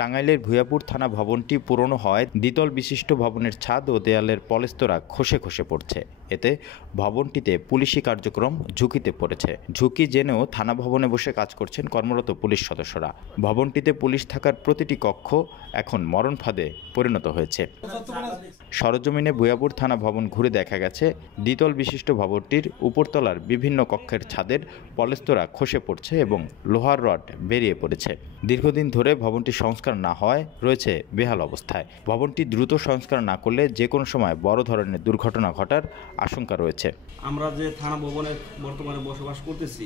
টাঙ্গাইলের ভূয়াপুর থানা ভবনটি পুরনো হওয়ায় দ্বিতল বিশিষ্ট ভবনের ছাদ ও দেয়ালের পলেস্তরা খসে খসে পড়ছে। এতে ভবনটিতে পুলিশি কার্যক্রম ঝুঁকিতে পড়েছে। ঝুঁকি জেনেও থানা ভবনে বসে কাজ করছেন কর্মরত পুলিশ সদস্যরা। ভবনটিতে পুলিশ থাকার প্রতিটি কক্ষ এখন মরণ ফাঁদে পরিণত হয়েছে। সরজমিনে ভূয়াপুর থানা ভবন ঘুরে দেখা গেছে, দ্বিতল বিশিষ্ট ভবনটির উপরতলার বিভিন্ন কক্ষের ছাদের পলেস্তরা খসে পড়ছে এবং লোহার রড বেরিয়ে পড়েছে। দীর্ঘদিন ধরে ভবনটি সংস্কার না হওয়ায় রয়েছে বেহাল অবস্থায়। ভবনটি দ্রুত সংস্কার না করলে যে কোনো সময় বড় ধরনের দুর্ঘটনা ঘটার আশঙ্কা রয়েছে। আমরা যে থানা ভবনে বর্তমানে বসবাস করতেছি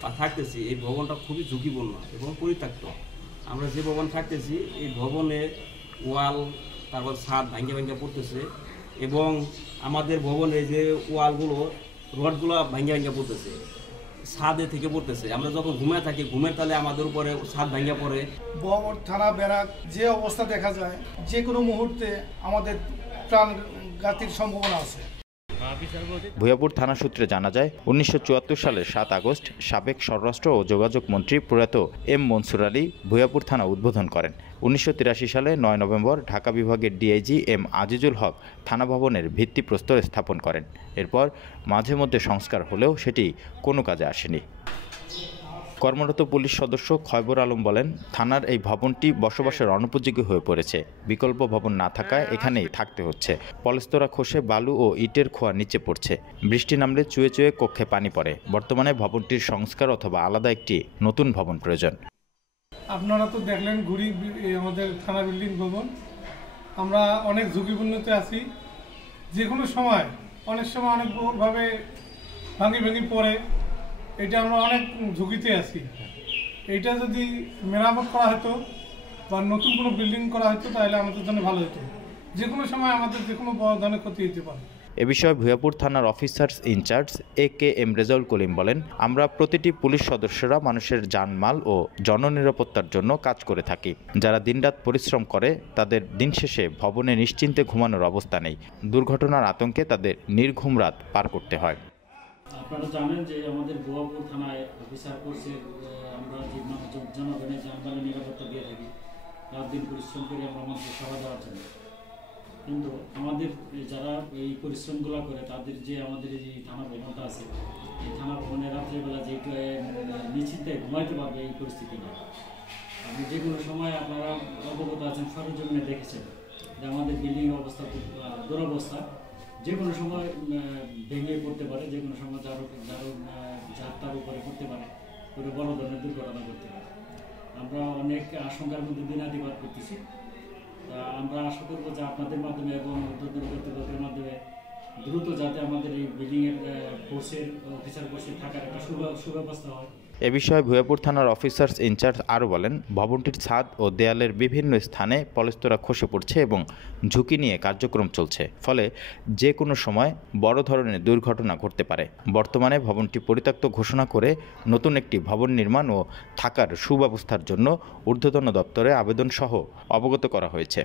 বা থাকতেছি, এই ভবনটা খুবই ঝুঁকিপূর্ণ এবং পরিত্যক্ত। আমরা যে ভবন থাকতেছি, এই ভবনে ওয়াল, তারপর ছাদ ভাঙ্গে পড়তেছে এবং আমাদের ভবনে যে ওয়ালগুলো, রডগুলো ভাঙ্গে পড়তেছে, ছাদে থেকে পড়তেছে। আমরা যখন ঘুমিয়ে থাকি, ঘুমের তালে আমাদের উপরে ছাদ ভাঙ্গা পড়ে। ভবন থানা ব্যারাক যে অবস্থা দেখা যায়, যে কোনো মুহূর্তে আমাদের প্রাণঘাতীর সম্ভাবনা আছে। ভূয়াপুর থানা সূত্রে জানা যায়, 1974 সালের 7 আগস্ট সাবেক স্বরাষ্ট্র ও যোগাযোগ মন্ত্রী প্রয়াত এম মনসুর আলী ভূয়াপুর থানা উদ্বোধন করেন। 1983 সালে 9 নভেম্বর ঢাকা বিভাগের ডিআইজি এম আজিজুল হক থানা ভবনের ভিত্তিপ্রস্তর স্থাপন করেন। এরপর মাঝে মধ্যে সংস্কার হলেও সেটি কোনো কাজে আসেনি। কর্মরত পুলিশ সদস্য খয়বর আলম বলেন, থানার এই ভবনটি বসবাসের অনুপযোগী হয়ে পড়েছে। বিকল্প ভবন না থাকায় এখানেই থাকতে হচ্ছে। পলেস্তরা খসে বালু ও ইটের খোয়া নিচে পড়ছে। বৃষ্টি নামলে চুয়ে চুয়ে কক্ষে পানি পড়ে। বর্তমানে ভবনটির সংস্কার অথবা আলাদা একটি নতুন ভবন প্রয়োজন। আপনারা তো দেখলেন ঘুরি আমাদের থানা বিল্ডিং ভবন। আমরা অনেক ঝুঁকিপূর্ণতে আছি। যে কোনো সময় অনেক সময় অনেকভাবে ভাঙি পড়ে। এটা আমরা অনেক ঝুঁকিতে আছি। এইটা যদি মেরামত করা হতো বা নতুন কোনো বিল্ডিং করা হতো তাহলে আমাদের জন্য ভালো হতো। যে কোনো সময় আমাদের যে কোনো বড় ধরনের ক্ষতি হতে পারে। এ বিষয়ে ভূয়াপুর থানার officers in charge AKM Rezaul Karim বলেন, আমরা প্রতিটি পুলিশ সদস্যরা মানুষের জানমাল ও জননিরাপত্তার জন্য কাজ করে থাকি। যারা দিনরাত পরিশ্রম করে তাদের দিন শেষে ভবনে নিশ্চিন্তে ঘুমানোর অবস্থা নেই। দুর্ঘটনার আতঙ্কে তাদের নির্ঘুম রাত পার করতে হয়। আপনারা জানেন যে আমাদের ভূয়াপুর থানায় অফিসার কোর্সে আমরা যে জনগণের জানমালের নিরাপত্তা দিয়ে থাকি। রাত দিন পরিশ্রম করে আমরা আমাদের সেবা দেওয়ার জন্য। কিন্তু আমাদের যারা এই পরিশ্রমগুলো করে তাদের যে আমাদের যে থানা ভবনটা আছে, এই থানা ভবনে রাত্রেবেলা যে নিশ্চিন্তে ঘুমাইতে পারবে এই পরিস্থিতি নেই। আপনি যে কোনো সময় আপনারা অবগত আছেন, সরজমিনে দেখেছেন যে আমাদের বিল্ডিংয়ের অবস্থা খুব দুরবস্থা। যে কোনো সময় ভেঙে পড়তে পারে, যে কোনো সময় তার উপরে পড়তে পারে, করে বড় ধরনের দুর্ঘটনা করতে পারে। আমরা অনেক আশঙ্কার মধ্যে দিনাতিপাত করতেছি। আমরা আশা করবো যে আপনাদের মাধ্যমে এবং কর্তৃপক্ষের মাধ্যমে দ্রুত যাতে আমাদের এই বিল্ডিংয়ের অফিসার কোর্সে থাকার একটা সুব্যবস্থা হয়। এ বিষয়ে ভূয়াপুর থানার অফিসার্স ইনচার্জ আরও বলেন, ভবনটির ছাদ ও দেয়ালের বিভিন্ন স্থানে পলেস্তরা খসে পড়ছে এবং ঝুঁকি নিয়ে কার্যক্রম চলছে। ফলে যে কোনো সময় বড় ধরনের দুর্ঘটনা ঘটতে পারে। বর্তমানে ভবনটি পরিত্যক্ত ঘোষণা করে নতুন একটি ভবন নির্মাণ ও থাকার সুব্যবস্থার জন্য ঊর্ধ্বতন দপ্তরে আবেদন সহ অবগত করা হয়েছে।